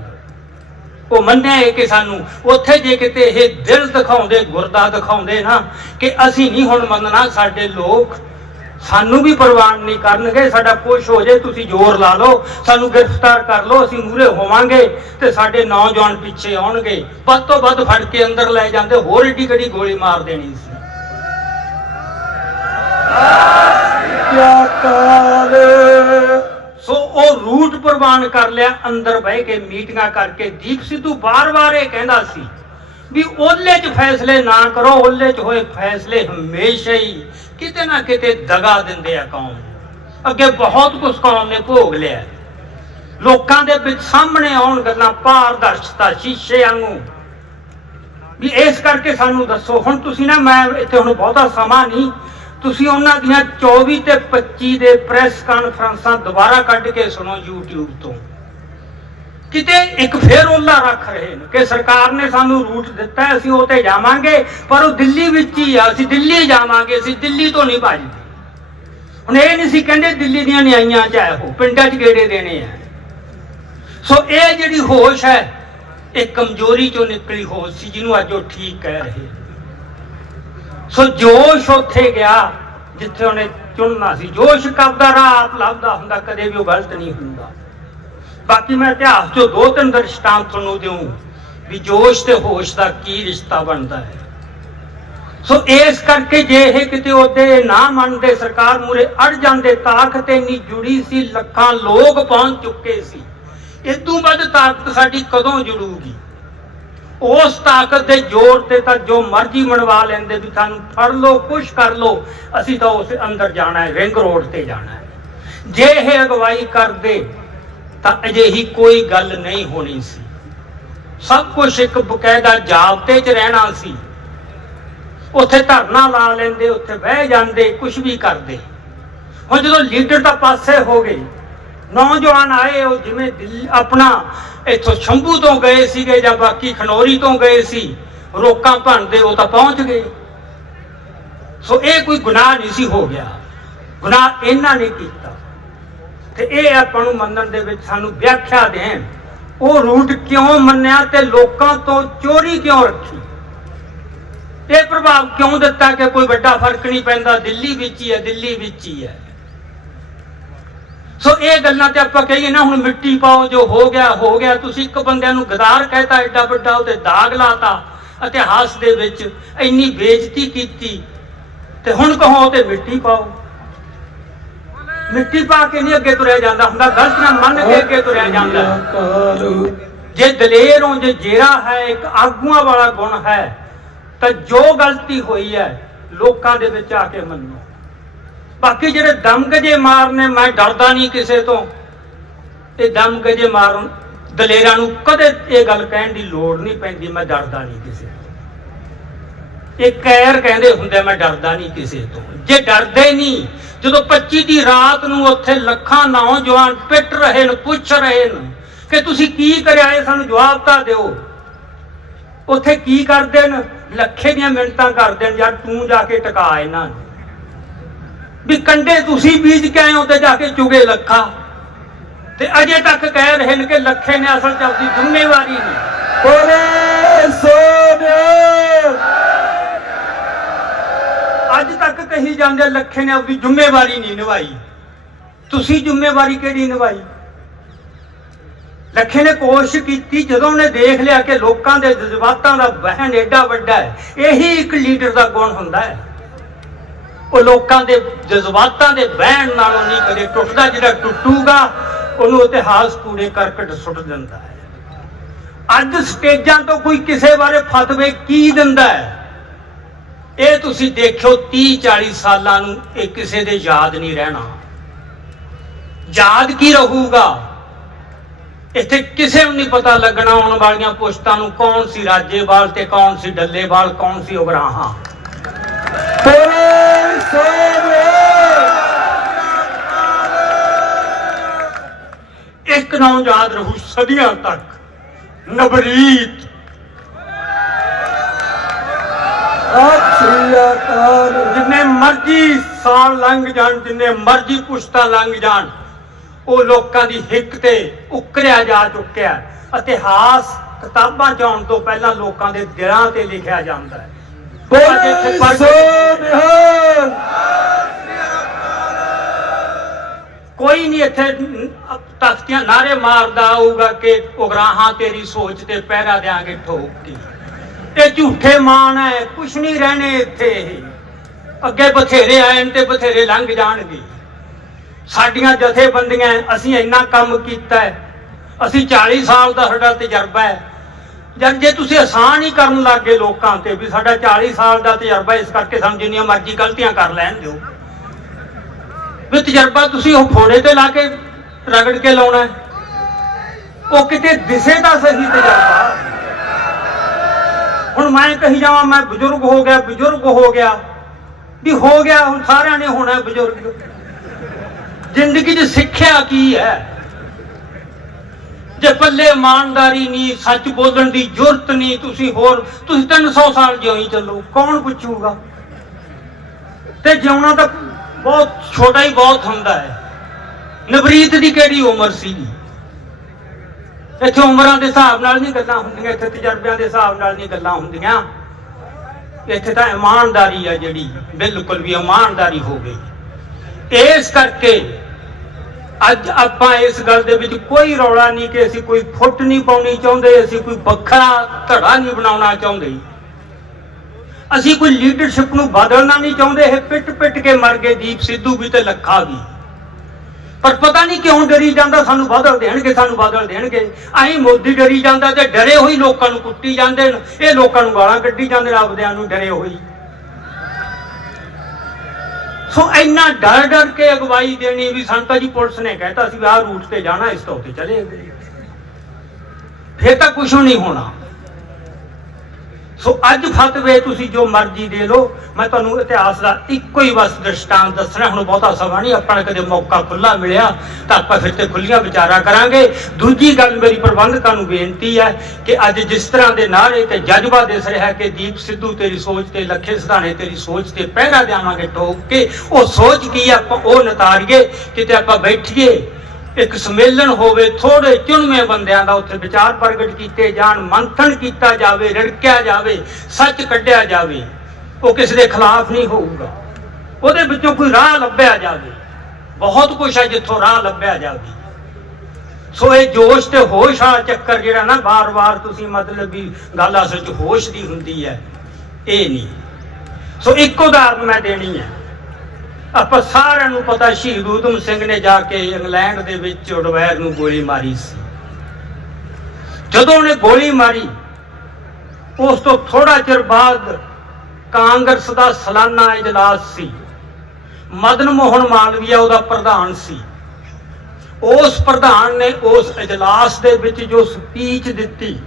ਉਹ ਮੰਨਿਆ ਕਿ ਸਾਨੂੰ ਉੱਥੇ ਜੇ ਕਿਤੇ ਇਹ ਦਿਲ ਦਿਖਾਉਂਦੇ, ਗੁਰਦਾ ਦਿਖਾਉਂਦੇ ਨਾ ਕਿ ਅਸੀਂ ਨਹੀਂ ਹੁਣ ਮੰਨਣਾ, ਸਾਡੇ ਲੋਕ ਸਾਨੂੰ ਵੀ ਪ੍ਰਵਾਨ ਨਹੀਂ ਕਰਨਗੇ, ਸਾਡਾ ਕੁਛ ਹੋ ਜਾਏ ਤੁਸੀਂ ਜ਼ੋਰ ਲਾ ਲਓ, ਸਾਨੂੰ ਗ੍ਰਿਫਤਾਰ ਕਰ ਲਓ, ਅਸੀਂ ਮੂਹਰੇ ਹੋਵਾਂਗੇ ਤੇ ਸਾਡੇ ਨੌਜਵਾਨ ਪਿੱਛੇ ਆਉਣਗੇ, ਵੱਧ ਤੋਂ ਵੱਧ ਫੜ ਕੇ ਅੰਦਰ ਲੈ ਜਾਂਦੇ, ਹੋਰ ਏਡੀ ਕਿਹੜੀ ਗੋਲੀ ਮਾਰ ਦੇਣੀ ਸੀ। ਸੋ ਉਹ ਰੂਟ ਪ੍ਰਵਾਨ ਕਰ ਲਿਆ, ਅੰਦਰ ਬਹਿ ਕੇ ਮੀਟਿੰਗਾਂ ਕਰਕੇ। ਦੀਪ ਸਿੱਧੂ ਬਾਰ-ਬਾਰ ਇਹ ਕਹਿੰਦਾ ਸੀ ਵੀ ਓਲੇ 'ਚ ਫੈਸਲੇ ਨਾ ਕਰੋ, ਓਲੇ 'ਚ ਹੋਏ ਫੈਸਲੇ ਹਮੇਸ਼ਾ ਹੀ ਕਿਤੇ ਨਾ ਕਿਤੇ ਦਗਾ ਦਿੰਦੇ ਆ ਕੌਮ। ਅੱਗੇ ਬਹੁਤ ਕੁਝ ਕੌਮ ਨੇ ਭੋਗ ਲਿਆ, ਲੋਕਾਂ ਦੇ ਵਿੱਚ ਸਾਹਮਣੇ ਆਉਣ ਗੱਲਾਂ ਪਾਰਦਰਸ਼ਤਾ ਸ਼ੀਸ਼ੇ ਵਾਂਗੂ। ਵੀ ਇਸ ਕਰਕੇ ਸਾਨੂੰ ਦੱਸੋ ਹੁਣ ਤੁਸੀਂ ਨਾ, ਮੈਂ ਇੱਥੇ ਹੁਣ ਬਹੁਤਾ ਸਮਾਂ ਨਹੀਂ, ਤੁਸੀਂ ਉਹਨਾਂ ਦੀਆਂ 24 ਤੇ 25 ਦੇ ਪ੍ਰੈਸ ਕਾਨਫਰੰਸਾਂ ਦੁਬਾਰਾ ਕੱਢ ਕੇ ਸੁਣੋ YouTube ਤੋਂ। ਕਿਤੇ ਇੱਕ ਫੇਰ ਉਹਲਾ ਰੱਖ ਰਹੇ ਨੇ ਕਿ ਸਰਕਾਰ ਨੇ ਸਾਨੂੰ ਰੂਟ ਦਿੱਤਾ, ਅਸੀਂ ਉਹ ਤੇ ਜਾਵਾਂਗੇ, ਪਰ ਉਹ ਦਿੱਲੀ ਵਿੱਚ ਹੀ ਆ, ਅਸੀਂ ਦਿੱਲੀ ਜਾਵਾਂਗੇ, ਅਸੀਂ ਦਿੱਲੀ ਤੋਂ ਨਹੀਂ ਭੱਜਦੇ। ਹੁਣ ਇਹ ਨਹੀਂ ਸੀ ਕਹਿੰਦੇ ਦਿੱਲੀ ਦੀਆਂ ਨਿਆਈਆਂ 'ਚ ਆਏ, ਪਿੰਡਾਂ 'ਚ ਗੇੜੇ ਦੇਣੇ ਆ। ਸੋ ਇਹ ਜਿਹੜੀ ਹੋਸ਼ ਹੈ, ਇਹ ਕਮਜ਼ੋਰੀ 'ਚੋਂ ਨਿਕਲੀ ਹੋਸ਼ ਸੀ, ਜਿਹਨੂੰ ਅੱਜ ਉਹ ਠੀਕ ਕਹਿ ਰਹੇ। ਸੋ ਜੋਸ਼ ਉੱਥੇ ਗਿਆ ਜਿੱਥੇ ਉਹਨੇ ਚੁਣਨਾ ਸੀ। ਜੋਸ਼ ਕਬਦਾ ਰਾਹ ਆਪ ਲੱਭਦਾ ਹੁੰਦਾ, ਕਦੇ ਵੀ ਉਹ ਗਲਤ ਨਹੀਂ ਹੁੰਦਾ। ਬਾਕੀ ਮੈਂ ਇਤਿਹਾਸ 'ਚੋਂ 2-3 ਦ੍ਰਿਸ਼ਟਾਂਤ ਤੁਹਾਨੂੰ ਦਿਉ ਵੀ ਜੋਸ਼ ਤੇ ਹੋਸ਼ ਦਾ ਕੀ ਰਿਸ਼ਤਾ ਬਣਦਾ ਹੈ। ਸੋ ਇਸ ਕਰਕੇ ਜੇ ਇਹ ਕਿਤੇ ਉਹਦੇ ਨਾ ਮੰਨਦੇ, ਸਰਕਾਰ ਮੂਰੇ ਅੜ ਜਾਂਦੇ, ਤਾਕਤ ਇੰਨੀ ਜੁੜੀ ਸੀ, ਲੱਖਾਂ ਲੋਕ ਪਹੁੰਚ ਚੁੱਕੇ ਸੀ। ਇਦੋਂ ਵੱਧ ਤਾਕਤ ਸਾਡੀ ਕਦੋਂ ਜੁੜੂਗੀ? ਉਸ ਤਾਕਤ ਦੇ ਜ਼ੋਰ ਤੇ ਤਾਂ ਜੋ ਮਰਜ਼ੀ ਮਨਵਾ ਲੈਂਦੇ ਵੀ ਸਾਨੂੰ ਫੜ ਲਓ, ਕੁਛ ਕਰ ਲਓ, ਅਸੀਂ ਤਾਂ ਉਸ ਅੰਦਰ ਜਾਣਾ ਹੈ, ਰਿੰਗ ਰੋਡ ਤੇ ਜਾਣਾ ਹੈ। ਜੇ ਇਹ ਅਗਵਾਈ ਕਰਦੇ ਤਾਂ ਅਜਿਹੀ ਕੋਈ ਗੱਲ ਨਹੀਂ ਹੋਣੀ ਸੀ। ਸਭ ਕੁਝ ਇੱਕ ਬਕਾਇਦਾ ਜ਼ਾਬਤੇ 'ਚ ਰਹਿਣਾ ਸੀ। ਉੱਥੇ ਧਰਨਾ ਲਾ ਲੈਂਦੇ, ਉੱਥੇ ਬਹਿ ਜਾਂਦੇ, ਕੁਝ ਵੀ ਕਰਦੇ। ਹੁਣ ਜਦੋਂ ਲੀਡਰ ਤਾਂ ਪਾਸੇ ਹੋ ਗਏ, ਨੌਜਵਾਨ ਆਏ, ਉਹ ਜਿਵੇਂ ਦਿੱਲੀ ਆਪਣਾ ਇੱਥੋਂ ਸ਼ੰਭੂ ਤੋਂ ਗਏ ਸੀਗੇ ਜਾਂ ਬਾਕੀ ਖਨੌਰੀ ਤੋਂ ਗਏ ਸੀ, ਰੋਕਾਂ ਭੰਨਦੇ, ਉਹ ਤਾਂ ਪਹੁੰਚ ਗਏ। ਸੋ ਇਹ ਕੋਈ ਗੁਨਾਹ ਨਹੀਂ ਸੀ ਹੋ ਗਿਆ, ਗੁਨਾਹ ਇਹਨਾਂ ਨੇ ਕੀਤਾ। ਤੇ ਇਹ ਆਪਾਂ ਨੂੰ ਮੰਨਣ ਦੇ ਵਿੱਚ ਸਾਨੂੰ ਵਿਆਖਿਆ ਦੇਣ, ਉਹ ਰੂਟ ਕਿਉਂ ਮੰਨਿਆ ਤੇ ਲੋਕਾਂ ਤੋਂ ਚੋਰੀ ਕਿਉਂ ਰੱਖੀ, ਇਹ ਪ੍ਰਭਾਵ ਕਿਉਂ ਦਿੱਤਾ ਕਿ ਕੋਈ ਵੱਡਾ ਫਰਕ ਨਹੀਂ ਪੈਂਦਾ, ਦਿੱਲੀ ਵਿੱਚ ਹੀ ਹੈ, ਦਿੱਲੀ ਵਿੱਚ ਹੀ ਹੈ। ਸੋ ਇਹ ਗੱਲਾਂ ਤੇ ਆਪਾਂ ਕਹੀਏ ਨਾ ਹੁਣ ਮਿੱਟੀ ਪਾਓ, ਜੋ ਹੋ ਗਿਆ ਹੋ ਗਿਆ। ਤੁਸੀਂ ਇੱਕ ਬੰਦਿਆਂ ਨੂੰ ਗਦਾਰ ਕਹਿਤਾ, ਐਡਾ ਵੱਡਾ ਉਹਤੇ ਦਾਗ ਲਾਤਾ, ਇਤਿਹਾਸ ਦੇ ਵਿੱਚ ਇੰਨੀ ਬੇਇੱਜ਼ਤੀ ਕੀਤੀ, ਤੇ ਹੁਣ ਕਹੋ ਤੇ ਮਿੱਟੀ ਪਾਓ। ਮਿੱਟੀ ਪਾ ਕੇ ਨਹੀਂ ਅੱਗੇ ਤੁਰਿਆ ਜਾਂਦਾ ਹੁੰਦਾ, ਗਲਤੀਆਂ ਮੰਨ ਕੇ ਅੱਗੇ ਤੁਰਿਆ ਜਾਂਦਾ। ਜੇ ਦਲੇਰ ਹੋ, ਜੇ ਜੇਰਾ ਹੈ, ਇੱਕ ਆਗੂਆਂ ਵਾਲਾ ਗੁਣ ਹੈ, ਤਾਂ ਜੋ ਗਲਤੀ ਹੋਈ ਹੈ ਲੋਕਾਂ ਦੇ ਵਿੱਚ ਆ ਕੇ ਮੰਨੋ। ਬਾਕੀ ਜਿਹੜੇ ਦਮਗਜੇ ਮਾਰਨੇ, ਮੈਂ ਡਰਦਾ ਨਹੀਂ ਕਿਸੇ ਤੋਂ, ਇਹ ਦਮਗਜੇ ਮਾਰਨ ਦਲੇਰਾਂ ਨੂੰ ਕਦੇ ਇਹ ਗੱਲ ਕਹਿਣ ਦੀ ਲੋੜ ਨਹੀਂ ਪੈਂਦੀ, ਮੈਂ ਡਰਦਾ ਨਹੀਂ ਕਿਸੇ ਤੋਂ। ਇਹ ਕੈਰ ਕਹਿੰਦੇ ਹੁੰਦੇ, ਮੈਂ ਡਰਦਾ ਨਹੀਂ ਕਿਸੇ ਤੋਂ। ਜੇ ਡਰਦੇ ਨਹੀਂ, ਜਦੋਂ 25 ਦੀ ਰਾਤ ਨੂੰ ਉੱਥੇ ਲੱਖਾਂ ਨੌਜਵਾਨ ਪਿੱਟ ਰਹੇ ਨੇ, ਪੁੱਛ ਰਹੇ ਨੇ ਕਿ ਤੁਸੀਂ ਕੀ ਕਰਿਆ, ਇਹ ਸਾਨੂੰ ਜਵਾਬ ਤਾਂ ਦਿਓ। ਉੱਥੇ ਕੀ ਕਰਦੇ ਨੇ? ਲੱਖੇ ਦੀਆਂ ਮਿੰਨਤਾਂ ਕਰਦੇ ਨੇ, ਯਾਰ ਤੂੰ ਜਾ ਕੇ ਟਿਕਾ ਇਹਨਾਂ ਨੂੰ, ਵੀ ਕੰਡੇ ਤੁਸੀਂ ਬੀਜ ਕੇ ਆਏ ਹੋ ਤੇ ਜਾ ਕੇ ਚੁਗੇ ਲੱਖਾ, ਤੇ ਅਜੇ ਤੱਕ ਕਹਿ ਰਹੇ ਨੇ ਕਿ ਲੱਖੇ ਨੇ ਅਸਲ ਚ ਆਪਣੀ ਜ਼ਿੰਮੇਵਾਰੀ ਨਹੀਂ। ਅੱਜ ਤੱਕ ਕਹੀ ਜਾਂਦੇ ਲੱਖੇ ਨੇ ਆਪਣੀ ਜ਼ਿੰਮੇਵਾਰੀ ਨਹੀਂ ਨਿਭਾਈ। ਤੁਸੀਂ ਜ਼ਿੰਮੇਵਾਰੀ ਕਿਹੜੀ ਨਿਭਾਈ? ਲੱਖੇ ਨੇ ਕੋਸ਼ਿਸ਼ ਕੀਤੀ, ਜਦੋਂ ਉਹਨੇ ਦੇਖ ਲਿਆ ਕਿ ਲੋਕਾਂ ਦੇ ਜਜ਼ਬਾਤਾਂ ਦਾ ਵਹਿਣ ਏਡਾ ਵੱਡਾ ਹੈ, ਇਹੀ ਇੱਕ ਲੀਡਰ ਦਾ ਗੁਣ ਹੁੰਦਾ ਹੈ। ਉਹ ਲੋਕਾਂ ਦੇ ਜਜ਼ਬਾਤਾਂ ਦੇ ਵਹਿਣ ਨਾਲੋਂ ਨਹੀਂ ਕਦੇ ਟੁੱਟਦਾ, ਜਿਹੜਾ ਟੁੱਟੂਗਾ ਉਹਨੂੰ ਇਤਿਹਾਸ ਕੂੜੇ ਕਰਕਟ ਸੁੱਟ ਦਿੰਦਾ ਹੈ। ਅੱਜ ਸਟੇਜਾਂ ਤੋਂ ਕੋਈ ਕਿਸੇ ਬਾਰੇ ਫਤਵੇ ਕੀ ਦਿੰਦਾ ਹੈ, ਇਹ ਤੁਸੀਂ ਦੇਖਿਓ 30-40 ਸਾਲਾਂ ਨੂੰ ਇਹ ਕਿਸੇ ਦੇ ਯਾਦ ਨਹੀਂ ਰਹਿਣਾ। ਯਾਦ ਕੀ ਰਹੂਗਾ? ਇੱਥੇ ਕਿਸੇ ਨੂੰ ਨਹੀਂ ਪਤਾ ਲੱਗਣਾ ਆਉਣ ਵਾਲੀਆਂ ਪੁਸ਼ਤਾਂ ਨੂੰ ਕੌਣ ਸੀ ਰਾਜੇਵਾਲ ਤੇ ਕੌਣ ਸੀ ਡੱਲੇਵਾਲ, ਕੌਣ ਸੀ ਉਗਰਾਹਾਂ। ਇੱਕ ਨਾਮ ਯਾਦ ਰਹੂ ਸਦੀਆਂ ਤੱਕ, ਨਵਰੀਤ। ਜਿੰਨੇ ਮਰਜੀ ਸਾਲ ਲੰਘ ਜਾਣ, ਜਿੰਨੇ ਮਰਜੀ ਪੁਸ਼ਤਾਂ ਲੰਘ ਜਾਣ, ਉਹ ਲੋਕਾਂ ਦੀ ਹਿੱਕ ਤੇ ਉਕਰਿਆ ਜਾ ਚੁੱਕਿਆ। ਇਤਿਹਾਸ ਕਿਤਾਬਾਂ ਚ ਆਉਣ ਤੋਂ ਪਹਿਲਾਂ ਲੋਕਾਂ ਦੇ ਦਿਲਾਂ ਤੇ ਲਿਖਿਆ ਜਾਂਦਾ ਹੈ। ਕੋਈ ਨਹੀਂ ਇੱਥੇ ਤਖਤੀਆਂ ਨਾਰੇ ਮਾਰਦਾ ਆਊਗਾ ਕਿ ਉਗਰਾਹਾਂ ਤੇਰੀ ਸੋਚ ਤੇ ਪਹਿਰਾ ਦਿਆਂਗੇ ਠੋਕ ਕੇ। ਇਹ ਝੂਠੇ ਮਾਣ ਹੈ, ਕੁਛ ਨਹੀਂ ਰਹਿਣੇ ਇੱਥੇ। ਅੱਗੇ ਬਥੇਰੇ ਆਏ ਤੇ ਬਥੇਰੇ ਲੰਘ ਜਾਣਗੇ। ਸਾਡੀਆਂ ਜਥੇਬੰਦੀਆਂ, ਅਸੀਂ ਇੰਨਾ ਕੰਮ ਕੀਤਾ ਹੈ, ਅਸੀਂ 40 ਸਾਲ ਦਾ ਸਾਡਾ ਤਜਰਬਾ ਹੈ। ਜਦ ਜੇ ਤੁਸੀਂ ਆਸਾਨ ਹੀ ਕਰਨ ਲੱਗ ਗਏ ਲੋਕਾਂ ਤੇ ਵੀ ਸਾਡਾ 40 ਸਾਲ ਦਾ ਤਜਰਬਾ, ਇਸ ਕਰਕੇ ਸਾਨੂੰ ਜਿੰਨੀਆਂ ਮਰਜ਼ੀ ਗਲਤੀਆਂ ਕਰ ਲੈਣ ਦਿਓ, ਵੀ ਤਜਰਬਾ ਤੁਸੀਂ ਉਹ ਫੋੜੇ ਤੇ ਲਾ ਕੇ ਰਗੜ ਕੇ ਲਾਉਣਾ ਹੈ, ਉਹ ਕਿਤੇ ਦਿਸੇ ਤਾਂ ਸਹੀ ਤਜਰਬਾ। ਹੁਣ ਮੈਂ ਕਹੀ ਜਾਵਾਂ ਮੈਂ ਬਜ਼ੁਰਗ ਹੋ ਗਿਆ, ਬਜ਼ੁਰਗ ਹੋ ਗਿਆ, ਵੀ ਹੋ ਗਿਆ, ਹੁਣ ਸਾਰਿਆਂ ਨੇ ਹੋਣਾ ਬਜ਼ੁਰਗ। ਜ਼ਿੰਦਗੀ 'ਚ ਸਿੱਖਿਆ ਕੀ ਹੈ? ਜੇ ਪੱਲੇ ਇਮਾਨਦਾਰੀ ਨਹੀਂ, ਸੱਚ ਬੋਲਣ ਦੀ ਜੁਰਤ ਨਹੀਂ, ਤੁਸੀਂ 300 ਸਾਲ ਜਿਉਂ ਚੱਲੋ, ਕੌਣ ਪੁੱਛੂਗਾ? ਤੇ ਜਿਉਣਾ ਤਾਂ ਬਹੁਤ ਛੋਟਾ ਹੀ ਬਹੁਤ ਹੁੰਦਾ ਹੈ। ਨਵਰੀਤ ਦੀ ਕਿਹੜੀ ਉਮਰ ਸੀ? ਇੱਥੇ ਉਮਰਾਂ ਦੇ ਹਿਸਾਬ ਨਾਲ ਨਹੀਂ ਗੱਲਾਂ ਹੁੰਦੀਆਂ, ਇੱਥੇ ਤਜਰਬਿਆਂ ਦੇ ਹਿਸਾਬ ਨਾਲ ਨਹੀਂ ਗੱਲਾਂ ਹੁੰਦੀਆਂ। ਇੱਥੇ ਤਾਂ ਇਮਾਨਦਾਰੀ ਆ ਜਿਹੜੀ, ਬਿਲਕੁਲ ਵੀ ਇਮਾਨਦਾਰੀ ਹੋ ਗਈ। ਇਸ ਕਰਕੇ ਅੱਜ ਆਪਾਂ ਇਸ ਗੱਲ ਦੇ ਵਿੱਚ ਕੋਈ ਰੌਲਾ ਨਹੀਂ ਕਿ ਅਸੀਂ ਕੋਈ ਫੁੱਟ ਨਹੀਂ ਪਾਉਣੀ ਚਾਹੁੰਦੇ, ਅਸੀਂ ਕੋਈ ਵੱਖਰਾ ਧੜਾ ਨਹੀਂ ਬਣਾਉਣਾ ਚਾਹੁੰਦੇ, ਅਸੀਂ ਕੋਈ ਲੀਡਰਸ਼ਿਪ ਨੂੰ ਬਦਲਣਾ ਨਹੀਂ ਚਾਹੁੰਦੇ। ਇਹ ਪਿੱਟ ਕੇ ਮਰ ਗਏ ਦੀਪ ਸਿੱਧੂ ਵੀ ਤੇ ਲੱਖਾ ਵੀ, ਪਰ ਪਤਾ ਨਹੀਂ ਕਿਉਂ ਡਰੀ ਜਾਂਦਾ ਸਾਨੂੰ ਬਦਲ ਦੇਣਗੇ, ਸਾਨੂੰ ਬਦਲ ਦੇਣਗੇ। ਆਹੀਂ ਮੋਦੀ ਡਰੀ ਜਾਂਦਾ ਤੇ ਡਰੇ ਹੋਈ ਲੋਕਾਂ ਨੂੰ ਕੁੱਟੀ ਜਾਂਦੇ ਨੇ, ਇਹ ਲੋਕਾਂ ਨੂੰ ਗਾਲਾਂ ਕੱਢੀ ਜਾਂਦੇ ਨੇ ਆਪਦਿਆਂ ਨੂੰ ਡਰੇ ਹੋਈ। ਸੋ ਇੰਨਾ ਡਰ ਕੇ ਅਗਵਾਈ ਦੇਣੀ ਵੀ ਸੰਤਾ ਜੀ ਪੁਲਿਸ ਨੇ ਕਹਿਤਾ ਸੀ ਆਹ ਰੂਟ ਤੇ ਜਾਣਾ, ਇਸ ਤੋਂ ਉੱਤੇ ਚਲੇ ਗਏ, ਫਿਰ ਤਾਂ ਕੁਛ ਨਹੀਂ ਹੋਣਾ। ਸੋ ਅੱਜ ਫਤਵੇ ਤੁਸੀਂ ਜੋ ਮਰਜ਼ੀ ਦੇ ਲਓ, ਮੈਂ ਤੁਹਾਨੂੰ ਇਤਿਹਾਸ ਦਾ ਇੱਕੋ ਹੀ ਬਸ ਦ੍ਰਿਸ਼ਟਾਂਤ ਦੱਸਣਾ। ਹੁਣ ਬਹੁਤਾ ਸਮਾਂ ਨਹੀਂ, ਆਪਾਂ ਨੂੰ ਕਦੇ ਮੌਕਾ ਖੁੱਲਾ ਮਿਲਿਆ ਤਾਂ ਆਪਾਂ ਫਿਰ ਤੇ ਖੁੱਲੀਆਂ ਵਿਚਾਰਾਂ ਕਰਾਂਗੇ। ਦੂਜੀ ਗੱਲ ਮੇਰੀ ਪ੍ਰਬੰਧਕਾਂ ਨੂੰ ਬੇਨਤੀ ਹੈ ਕਿ ਅੱਜ ਜਿਸ ਤਰ੍ਹਾਂ ਦੇ ਨਾਅਰੇ ਤੇ ਜਜ਼ਬਾ ਦਿਸ ਰਿਹਾ ਕਿ ਦੀਪ ਸਿੱਧੂ ਤੇਰੀ ਸੋਚ ਤੇ, ਲੱਖੇ ਸਿਧਾਣੇ ਤੇਰੀ ਸੋਚ ਤੇ ਪਹਿਰਾ ਦੇਵਾਂਗੇ ਠੋਕ ਕੇ, ਉਹ ਸੋਚ ਕੀ ਆਪਾਂ ਉਹ ਨਿਤਾਰੀਏ। ਕਿਤੇ ਆਪਾਂ ਬੈਠੀਏ, ਇੱਕ ਸੰਮੇਲਨ ਹੋਵੇ, ਥੋੜੇ ਚੁਣਵੇਂ ਬੰਦਿਆਂ ਦਾ ਉੱਥੇ ਵਿਚਾਰ ਪ੍ਰਗਟ ਕੀਤੇ ਜਾਣ, ਮੰਥਨ ਕੀਤਾ ਜਾਵੇ, ਰਿੜਕਿਆ ਜਾਵੇ, ਸੱਚ ਕੱਢਿਆ ਜਾਵੇ। ਉਹ ਕਿਸੇ ਦੇ ਖਿਲਾਫ ਨਹੀਂ ਹੋਊਗਾ, ਉਹਦੇ ਵਿੱਚੋਂ ਕੋਈ ਰਾਹ ਲੱਭਿਆ ਜਾਵੇ। ਬਹੁਤ ਕੁਛ ਹੈ ਜਿੱਥੋਂ ਰਾਹ ਲੱਭਿਆ ਜਾਵੇ। ਸੋ ਇਹ ਜੋਸ਼ ਤੇ ਹੋਸ਼ ਵਾਲਾ ਚੱਕਰ ਜਿਹੜਾ ਨਾ ਵਾਰ-ਵਾਰ ਤੁਸੀਂ ਮਤਲਬ ਵੀ ਗੱਲ ਅਸਲ 'ਚ ਹੋਸ਼ ਦੀ ਹੁੰਦੀ ਹੈ, ਇਹ ਨਹੀਂ। ਸੋ ਇੱਕ ਉਦਾਹਰਨ ਮੈਂ ਦੇਣੀ ਹੈ। ਆਪਾਂ ਸਾਰਿਆਂ ਨੂੰ ਪਤਾ ਸ਼ਹੀਦ ਊਧਮ ਸਿੰਘ ਨੇ ਜਾ ਕੇ ਇੰਗਲੈਂਡ ਦੇ ਵਿੱਚ ਉਡਵੈਰ ਨੂੰ ਗੋਲੀ ਮਾਰੀ ਸੀ। ਜਦੋਂ ਉਹਨੇ ਗੋਲੀ ਮਾਰੀ, ਉਸ ਤੋਂ ਥੋੜਾ ਚਿਰ ਬਾਅਦ ਕਾਂਗਰਸ ਦਾ ਸਾਲਾਨਾ ਇਜਲਾਸ ਸੀ। ਮਦਨ ਮੋਹਨ ਮਾਲਵੀਆ ਉਹਦਾ ਪ੍ਰਧਾਨ ਸੀ। ਉਸ ਪ੍ਰਧਾਨ ਨੇ ਉਸ ਇਜਲਾਸ ਦੇ ਵਿੱਚ ਜੋ ਸਪੀਚ ਦਿੱਤੀ,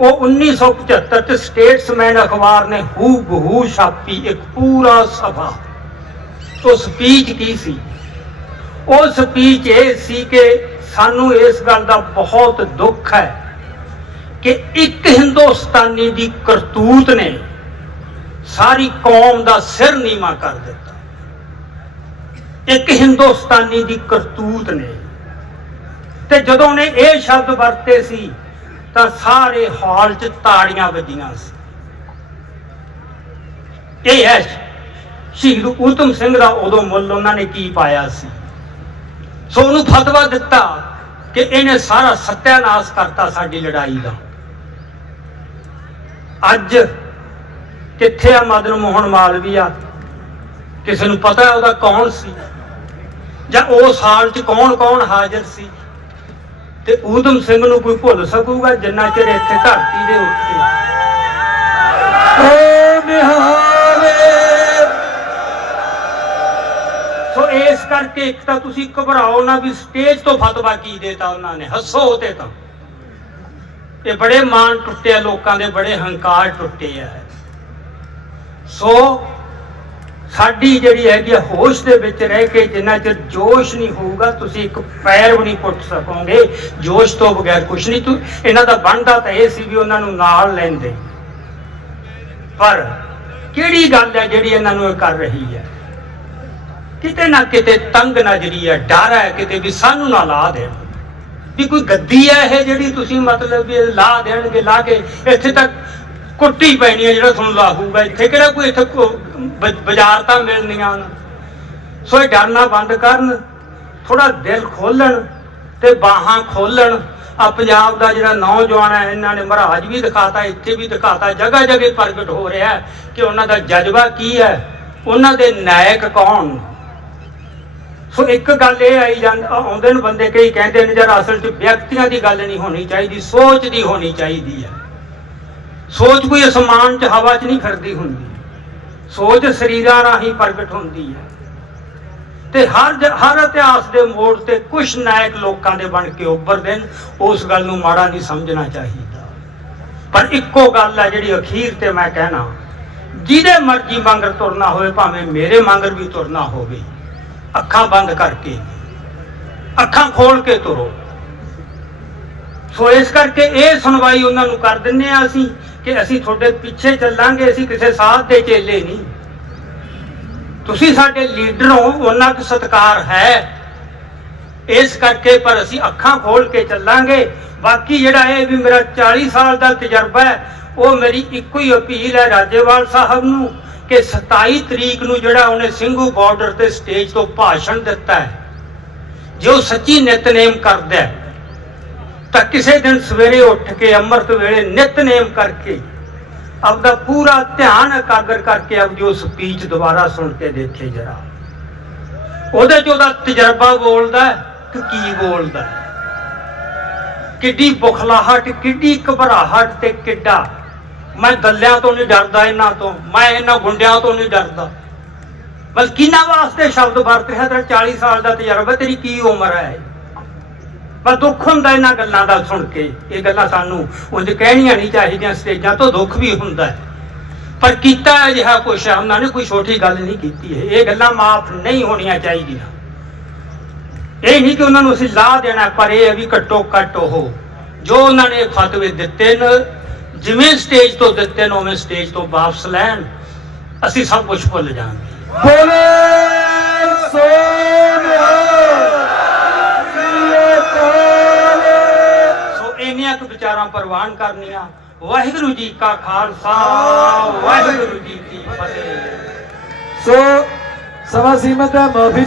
ਉਹ 1975 ਚ ਸਟੇਟਸਮੈਨ ਅਖਬਾਰ ਨੇ ਹੂ ਬਹੂ ਛਾਪੀ, ਇੱਕ ਪੂਰਾ ਸਭਾ। ਉਹ ਸਪੀਚ ਕੀ ਸੀ? ਉਹ ਸਪੀਚ ਇਹ ਸੀ ਕਿ ਸਾਨੂੰ ਇਸ ਗੱਲ ਦਾ ਬਹੁਤ ਦੁੱਖ ਹੈ ਕਿ ਇੱਕ ਹਿੰਦੁਸਤਾਨੀ ਦੀ ਕਰਤੂਤ ਨੇ ਸਾਰੀ ਕੌਮ ਦਾ ਸਿਰ ਨੀਵਾਂ ਕਰ ਦਿੱਤਾ। ਇੱਕ ਹਿੰਦੁਸਤਾਨੀ ਦੀ ਕਰਤੂਤ ਨੇ ਤੇ ਜਦੋਂ ਉਹਨੇ ਇਹ ਸ਼ਬਦ ਵਰਤੇ ਸੀ ਤਾਂ ਸਾਰੇ ਹਾਲ 'ਚ ਤਾੜੀਆਂ ਵੱਜੀਆਂ ਸੀ। ਇਹ ਹੈ ਸ਼ਹੀਦ ਊਧਮ ਸਿੰਘ ਦਾ ਉਦੋਂ ਮੁੱਲ ਉਹਨਾਂ ਨੇ ਕੀ ਪਾਇਆ ਸੀ। ਸੋ ਉਹਨੂੰ ਫਤਵਾ ਦਿੱਤਾ ਕਿ ਇਹਨੇ ਸਾਰਾ ਸੱਤਿਆਨਾਸ਼ ਕਰਤਾ ਸਾਡੀ ਲੜਾਈ ਦਾ। ਅੱਜ ਕਿੱਥੇ ਆ ਮਦਨ ਮੋਹਨ ਮਾਲਵੀਆ? ਕਿਸੇ ਨੂੰ ਪਤਾ ਉਹਦਾ ਕੌਣ ਸੀ ਜਾਂ ਉਸ ਸਾਲ 'ਚ ਕੌਣ ਕੌਣ ਹਾਜ਼ਰ ਸੀ? ਤੇ ਊਧਮ ਸਿੰਘ ਨੂੰ ਕੋਈ ਭੁੱਲ ਸਕੂਗਾ ਜਿੰਨਾ ਚਿਰ ਇੱਥੇ ਧਰਤੀ ਦੇ ਉੱਤੇ ਸੋ ਇਸ ਕਰਕੇ ਇੱਕ ਤਾਂ ਤੁਸੀਂ ਘਬਰਾਓ ਨਾ ਵੀ ਸਟੇਜ ਤੋਂ ਫਤਵਾ ਕੀ ਦੇਤਾ ਉਹਨਾਂ ਨੇ, ਹੱਸੋ ਉਹਤੇ ਤਾਂ। ਇਹ ਬੜੇ ਮਾਣ ਟੁੱਟੇ ਆ ਲੋਕਾਂ ਦੇ, ਬੜੇ ਹੰਕਾਰ ਟੁੱਟੇ ਆ। ਸੋ ਸਾਡੀ ਜਿਹੜੀ ਹੈਗੀ ਆ ਹੋਸ਼ ਦੇ ਵਿੱਚ ਰਹਿ ਕੇ ਜਿੰਨਾ ਚਿਰ ਜੋਸ਼ ਨਹੀਂ ਹੋਊਗਾ ਤੁਸੀਂ ਇੱਕ ਪੈਰ ਵੀ ਨਹੀਂ ਪੁੱਟ ਸਕੋਗੇ। ਜੋਸ਼ ਤੋਂ ਬਗੈਰ ਕੁਛ ਨਹੀਂ। ਤੂੰ ਇਹਨਾਂ ਦਾ ਬਣਦਾ ਤਾਂ ਇਹ ਸੀ ਵੀ ਉਹਨਾਂ ਨੂੰ ਨਾਲ ਲੈਂਦੇ, ਪਰ ਕਿਹੜੀ ਗੱਲ ਹੈ ਜਿਹੜੀ ਇਹਨਾਂ ਨੂੰ ਇਹ ਕਰ ਰਹੀ ਹੈ? ਕਿਤੇ ਨਾ ਕਿਤੇ ਤੰਗ ਨਜ਼ਰੀ ਹੈ, ਡਰ ਹੈ ਕਿਤੇ ਵੀ ਸਾਨੂੰ ਨਾ ਲਾ ਦੇਣ, ਵੀ ਕੋਈ ਗੱਦੀ ਹੈ ਇਹ ਜਿਹੜੀ ਤੁਸੀਂ ਮਤਲਬ ਵੀ ਲਾ ਦੇਣਗੇ, ਲਾ ਕੇ ਇੱਥੇ ਤੱਕ ਕੁੱਟੀ ਪੈਣੀ ਹੈ ਜਿਹੜਾ ਤੁਹਾਨੂੰ ਲਾਹੂਗਾ। ਇੱਥੇ ਕਿਹੜਾ ਕੋਈ ਇੱਥੇ ਬਾਜ਼ਾਰ ਤਾਂ ਮਿਲਣੀਆਂ। ਸੋ ਇਹ ਡਰਨਾ ਬੰਦ ਕਰਨ, ਥੋੜਾ ਦਿਲ ਖੋਲਣ ਤੇ ਬਾਹਾਂ ਖੋਲਣ। ਆ ਪੰਜਾਬ ਦਾ ਜਿਹੜਾ ਨੌਜਵਾਨ ਹੈ ਇਹਨਾਂ ਨੇ ਮਹਾਰਾਜ ਵੀ ਦਿਖਾਤਾ, ਇੱਥੇ ਵੀ ਦਿਖਾਤਾ, ਜਗ੍ਹਾ ਜਗ੍ਹਾ ਪ੍ਰਗਟ ਹੋ ਰਿਹਾ ਕਿ ਉਹਨਾਂ ਦਾ ਜਜ਼ਬਾ ਕੀ ਹੈ, ਉਹਨਾਂ ਦੇ ਨਾਇਕ ਕੌਣ। ਸੋ ਇੱਕ ਗੱਲ ਇਹ ਆਈ ਆਉਂਦੇ ਨੇ ਬੰਦੇ ਕਈ ਕਹਿੰਦੇ ਨੇ ਯਾਰ ਅਸਲ 'ਚ ਵਿਅਕਤੀਆਂ ਦੀ ਗੱਲ ਨਹੀਂ ਹੋਣੀ ਚਾਹੀਦੀ, ਸੋਚ ਦੀ ਹੋਣੀ ਚਾਹੀਦੀ ਹੈ। ਸੋਚ ਕੋਈ ਅਸਮਾਨ 'ਚ ਹਵਾ 'ਚ ਨਹੀਂ ਫਿਰਦੀ ਹੁੰਦੀ, ਸੋਚ ਸਰੀਰਾਂ ਰਾਹੀਂ ਪ੍ਰਗਟ ਹੁੰਦੀ ਹੈ। ਤੇ ਹਰ ਇਤਿਹਾਸ ਦੇ ਮੋੜ ਤੇ ਕੁਛ ਨਾਇਕ ਲੋਕਾਂ ਦੇ ਬਣ ਕੇ ਉੱਭਰਦੇ ਨੇ। ਉਸ ਗੱਲ ਨੂੰ ਮਾੜਾ ਨਹੀਂ ਸਮਝਣਾ ਚਾਹੀਦਾ। ਪਰ ਇੱਕੋ ਗੱਲ ਹੈ ਜਿਹੜੀ ਅਖੀਰ ਤੇ ਮੈਂ ਕਹਿਣਾ, ਜਿਹਦੇ ਮਰਜ਼ੀ ਮੰਗਰ ਤੁਰਨਾ ਹੋਵੇ, ਭਾਵੇਂ ਮੇਰੇ ਮੰਗਰ ਵੀ ਤੁਰਨਾ ਹੋਵੇ, ਅੱਖਾਂ ਬੰਦ ਕਰਕੇ, ਅੱਖਾਂ ਖੋਲ ਕੇ ਤੁਰੋ। ਸੋ ਇਸ ਕਰਕੇ ਇਹ ਸੁਣਵਾਈ ਉਹਨਾਂ ਨੂੰ ਕਰ ਦਿੰਦੇ ਆ ਅਸੀਂ ਕਿ ਅਸੀਂ ਤੁਹਾਡੇ ਪਿੱਛੇ ਚੱਲਾਂਗੇ, ਅਸੀਂ ਕਿਸੇ ਸਾਧ ਦੇ ਚੇਲੇ ਨਹੀਂ। ਤੁਸੀਂ ਸਾਡੇ ਲੀਡਰ ਹੋ, ਉਹਨਾਂ ਦਾ ਸਤਿਕਾਰ ਹੈ ਇਸ ਕਰਕੇ, ਪਰ ਅਸੀਂ ਅੱਖਾਂ ਖੋਲ ਕੇ ਚੱਲਾਂਗੇ। ਬਾਕੀ ਜਿਹੜਾ ਇਹ ਵੀ ਮੇਰਾ 40 ਸਾਲ ਦਾ ਤਜਰਬਾ ਹੈ, ਉਹ ਮੇਰੀ ਇੱਕੋ ਹੀ ਅਪੀਲ ਹੈ ਰਾਜੇਵਾਲ ਸਾਹਿਬ ਨੂੰ ਕਿ 27 ਤਰੀਕ ਨੂੰ ਜਿਹੜਾ ਉਹਨੇ ਸਿੰਘੂ ਬਾਰਡਰ ਤੇ ਸਟੇਜ ਤੋਂ ਭਾਸ਼ਣ ਦਿੱਤਾ ਹੈ, ਜੇ ਉਹ ਸੱਚੀ ਨਿਤਨੇਮ ਕਰਦਾ ਹੈ ਤਾਂ ਕਿਸੇ ਦਿਨ ਸਵੇਰੇ ਉੱਠ ਕੇ ਅੰਮ੍ਰਿਤ ਵੇਲੇ ਨਿਤਨੇਮ ਕਰਕੇ ਆਪਦਾ ਪੂਰਾ ਧਿਆਨ ਇਕਾਗਰ ਕਰਕੇ ਆਪਦੀ ਉਹ ਸਪੀਚ ਦੁਬਾਰਾ ਸੁਣ ਕੇ ਦੇਖੇ ਜਰਾ। ਉਹਦੇ 'ਚ ਉਹਦਾ ਤਜਰਬਾ ਬੋਲਦਾ ਕਿ ਕੀ ਬੋਲਦਾ, ਕਿੱਡੀ ਬੁਖਲਾਹਟ, ਕਿੱਡੀ ਘਬਰਾਹਟ ਤੇ ਕਿੱਡਾ ਮੈਂ ਦੱਲਿਆਂ ਤੋਂ ਨਹੀਂ ਡਰਦਾ, ਇਹਨਾਂ ਤੋਂ, ਮੈਂ ਇਹਨਾਂ ਗੁੰਡਿਆਂ ਤੋਂ ਨਹੀਂ ਡਰਦਾ। ਬਸ ਕਿਹਨਾਂ ਵਾਸਤੇ ਸ਼ਬਦ ਵਰਤ ਰਿਹਾ? ਤੇਰਾ 40 ਸਾਲ ਦਾ ਤਜਰਬਾ, ਤੇਰੀ ਕੀ ਉਮਰ ਹੈ? ਬਸ ਦੁੱਖ ਹੁੰਦਾ ਇਹਨਾਂ ਗੱਲਾਂ ਦਾ ਸੁਣ ਕੇ। ਇਹ ਗੱਲਾਂ ਸਾਨੂੰ ਉਂਝ ਕਹਿਣੀਆਂ ਨਹੀਂ ਚਾਹੀਦੀਆਂ, ਸਟੇਜਾਂ ਤੋਂ ਦੁੱਖ ਵੀ ਹੁੰਦਾ ਹੈ, ਪਰ ਕੀਤਾ ਅਜਿਹਾ ਕੁਛ ਹੈ ਉਹਨਾਂ ਨੇ, ਕੋਈ ਛੋਟੀ ਗੱਲ ਨਹੀਂ ਕੀਤੀ ਹੈ। ਇਹ ਗੱਲਾਂ ਮਾਫ ਨਹੀਂ ਹੋਣੀਆਂ ਚਾਹੀਦੀਆਂ। ਇਹ ਨਹੀਂ ਕਿ ਉਹਨਾਂ ਨੂੰ ਅਸੀਂ ਲਾਹ ਦੇਣਾ, ਪਰ ਇਹ ਹੈ ਵੀ ਘੱਟੋ ਘੱਟ ਉਹ ਜੋ ਉਹਨਾਂ ਨੇ ਫਤਵੇ ਦਿੱਤੇ ਨੇ, ਜਿਵੇਂ ਸਟੇਜ ਤੋਂ ਦਿੱਤੇ ਨੇ ਉਵੇਂ ਸਟੇਜ ਤੋਂ ਵਾਪਸ ਲੈਣ। ਅਸੀਂ ਸਭ ਕੁਝ ਭੁੱਲ ਜਾਵਾਂਗੇ। ਸੋ ਇੰਨੀਆਂ ਕੁ ਵਿਚਾਰਾਂ ਪ੍ਰਵਾਨ ਕਰਨੀਆਂ। ਵਾਹਿਗੁਰੂ ਜੀ ਕਾ ਖਾਲਸਾ, ਵਾਹਿਗੁਰੂ ਜੀ ਕੀ ਫਤਿਹ। ਸੋ ਸਮਾਂ ਸੀਮਤ ਹੈ, ਮਾਫੀ